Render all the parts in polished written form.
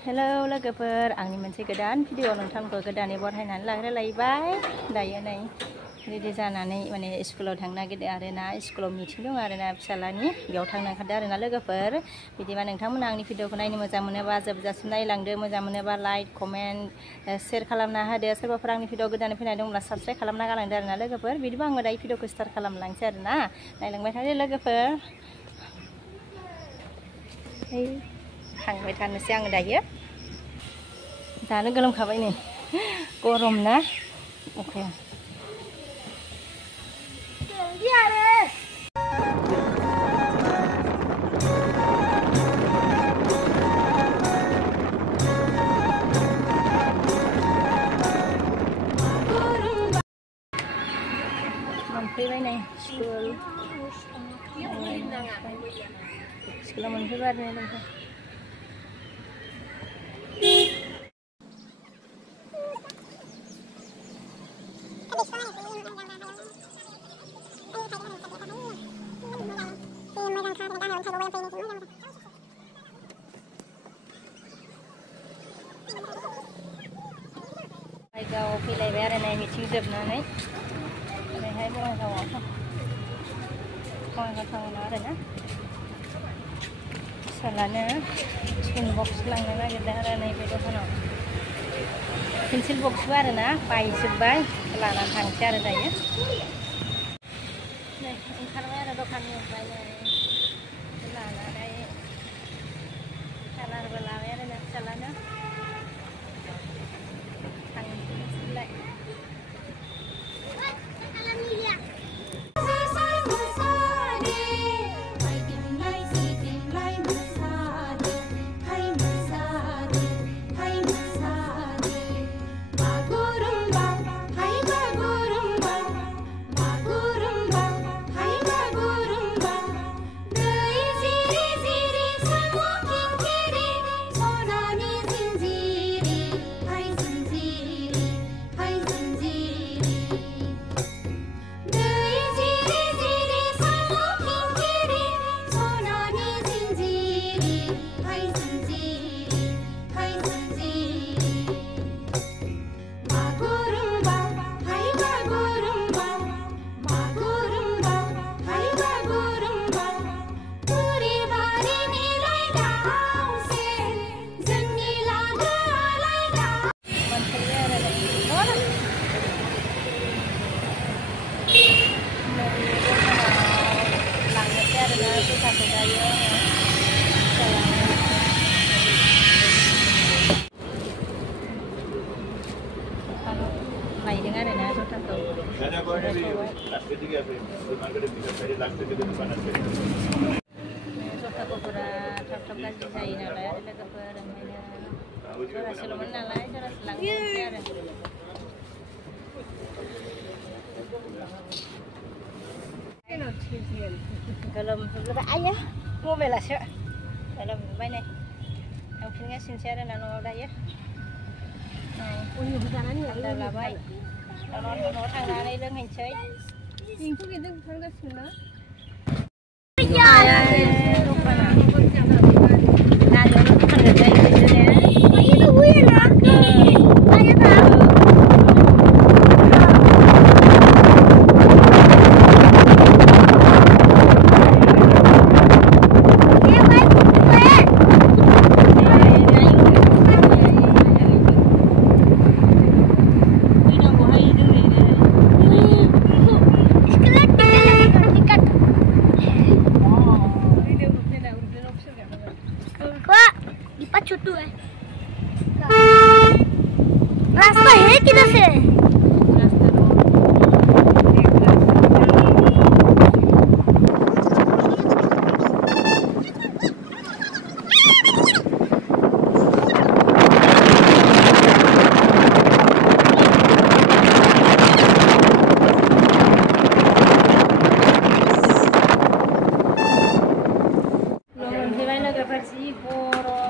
hello लोगोफोर आंनि मोनसे गोदान भिडिअ नोंथांखौ गोदानै बरायनानै लाग्रोलायबाय दायो नै रेडि जानानै माने स्कुलाव थांनो नागिरदों आरोना स्कुलाव मिटिं दं आरोना फिसालानि बेयाव थांनो ओंखारदों आरोना लोगोफोर बिदिबा नोंथांमोना आंनि भिडिअखौ नायनो मोजां मोनोबा जोबजासिम नायलांदो मोजां मोनोबा लाइक कमेन्ट शेयार खालामना होदो सोरबाफोर आंनि भिडिअ गोदानै फैनाय दंब्ला साबस्क्राइब खालामना गालांदो आरोना लोगोफोर बिदिबा आङो दायो भिडिअखौ स्टार्ट खालामलांसै आरोना नायलांबाय थादो लोगोफोर थांबाय थानोसै आङो दायो दानो गोलोमखाबाय नै गरम ना अखाया मोनफैबाय नै स्कुलाव मोनफैबाय आरो नै लोगो जायगायाव फैलायबाय आरो नै मिटिं जोबनानै ओरैहाय बङाइगावआव थाङो आरोना फिसालानो पेन बक्स लांनो नागिरदों आरो नैबे दखानाव पेन्सिल बक्सबो आरोना बायजोब्बाय लानानै थांसै आरो दायो नै ओंखारबाय आरो दखाननिफ्राय नै लानानै कालारबो लाबाय आरोना फिसालानो थांसैलाय लायदों आरोना जुथाखौ जुथाखौ पुरा थाब थाब गाज्रि जायो नालाय आरो लोगोफोर ओंखायनो जरासेल'मोन नालाय जरासे लांनोसै आरो गोलोमजोबबाय आइया मबाइलासो गोलोमजोबबाय नै थांफिनगासिनोसै आरोना न'आव दायो लाबाय न'आव थांनानै लोंहैनोसै दखाना नारेंआवनो दखान छोटू है रास्ता है किधर से boro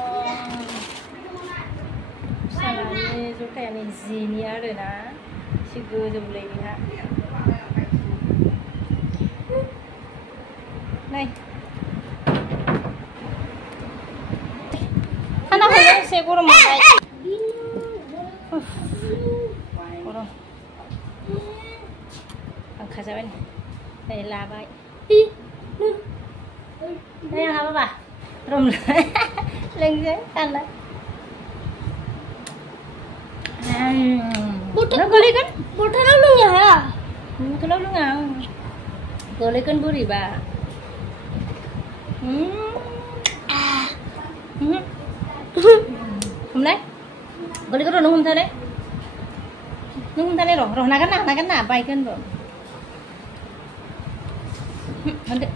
जुथायानो जिनि आरोना एसे गोजौलै बेहा नै खाना गरम मोनबाय गरम आंखा जाबाय नै लाबाय नै आंहा बाबा रम लोंसै थान्दा गोलैगोन बथलाव लोंनो हाया बथलाव लोङा गोलैगोन बोरैबा हमनाय गोलैगोन र' नों हमथानाय र' नागार ना बायगोन र' मोनदो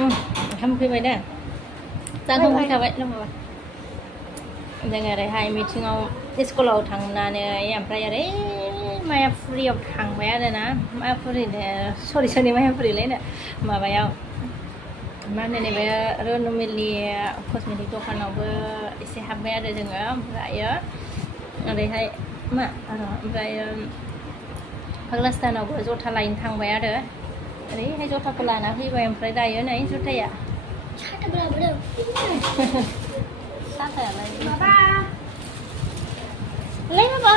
ओंखाम फैबाय दा जाखां फैखाबाय लोंबाय जों ओरैहाय मिटिङाव स्कुलाव थांनानै ओमफ्राय ओरै मायापुरियाव थांबाय आरोना मायापुरिनो सरि मायापुरिलायनो माबायाव मा होनो नैबे रनमिलि कस्मेटिक दखानावबो एसे हाबबाय आरो जोङो ओमफ्रायो ओरैहाय मा ओमफ्राय फाग्लास्तानावबो जथा लायनो थांबाय आरो ओरैहाय जथाखौ लाना फैबाय ओमफ्राय दायो नै जुथाया साथायालाय माबा लै माबा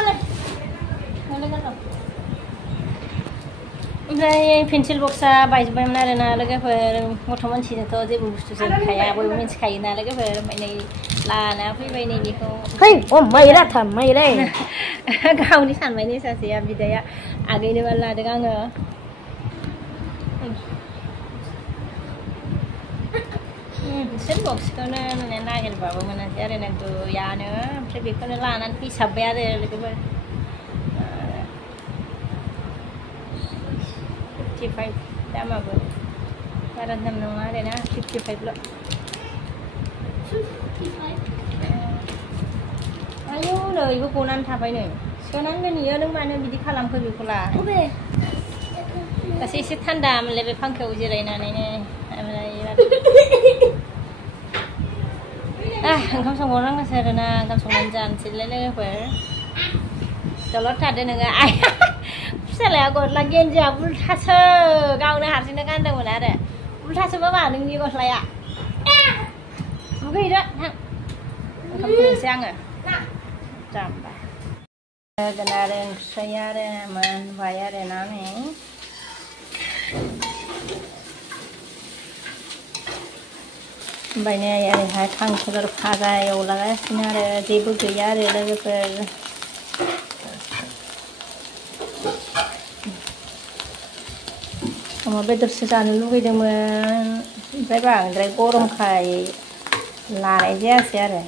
ओमफ्राय पेन्सिल बक्सा बायजोब्बायमोन आरोना लोगोफोर गथ' मानसिजोंथ' जेबो बुस्थु जोबखाया बयबो मिथिखायोना लोगोफोर ओमफ्राय नै लाना फैबाय नै बेखौ गावनि सानबायनि सासेया बिदाया आगैनोबा लादों आङो पेन्सिल बक्सखौनो माने नागिरबाबो मोनासै आरोना गैयानो ओमफ्राय बेखौनो लानानै फैसाबबाय आरो लोगोफोर 55 दामाबो बारा दाम नङा आरोना 55ल' आयौ नै बेबो गनानै थाबाय नै सोनानै दोनहैयो नों मानो बिदि खालामखो बेखौलाय दासो एसे थान्दा मोनलाय बे फांखायाव जिरायनानैनो ओमफ्राय ओंखाम संबावनांगौसो आरोना ओंखाम संनानै जानोसैलाय लोगोफोर दलद थादो नोङो फिसालाया गस्ला गेन्जिया उल्थासो गावनो हारसिंनो गानदोंमोन आरो उल्थासो मामा नोंनि गस्लाया दुगैदो थां ओंखाम संनोसै आङो जाम्बा होगोन आरो ओंख्रिया आरो मोनबाय आरोना नै ओमफ्राय नै ओरैहाय खांखिलर भाजा एवलागासिनो आरो जेबो गैया आरो लोगोफोर अमा बेदरसो जानो लुगैदोंमोन ओमफ्राय बांद्राय गरमखाय लानाय जायासै आरो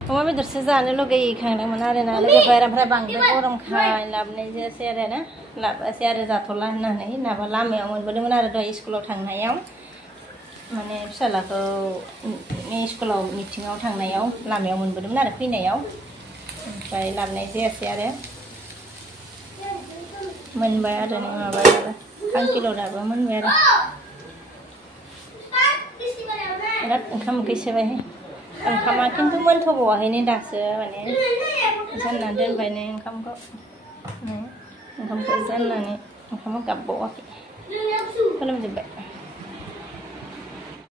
अमा बेदरसो जानो लुगैखांदोंमोन आरोना लोगोफोर ओमफ्राय बांद्राय गरमखाय लाबोनाय जायासै आरोना लाबोआसै आरो जाथ'ला होननानै माबा लामायाव मोनबोदोंमोन आरो दहाय स्कुलाव थांनायाव माने फिसालाखौ स्कुलाव मिटिङाव थांनायाव लामायाव मोनबोदोंमोन आरो फैनायाव ओमफ्राय लाबोनाय जायासै आरो मोनबाय आरो नै माबायाबो खांखिलराबो मोनबाय आरो बिराद ओंखाम उखै सोबाय ओंखामा खिन्थु मोनथ'बावाखैनो दासो माने जाननानै दोनबाय नै ओंखामखौ जाननानै ओंखामा गाबबावाखै फोलोमजोब्बाय